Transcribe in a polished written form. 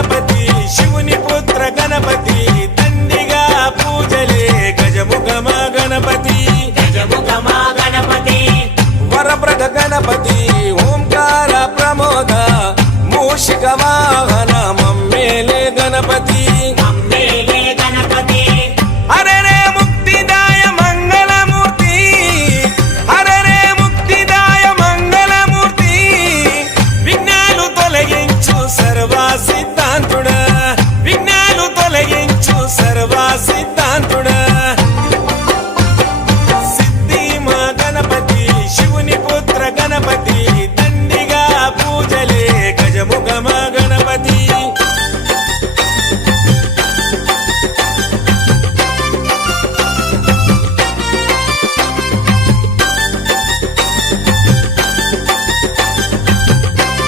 గణపతి శివుని పుత్ర గణపతి దండిగా పూజలే గజముఖమా గణపతి గజముఖమా గణపతి వరప్రద గణపతి ఓంకార ప్రమోద మూషిక వాహన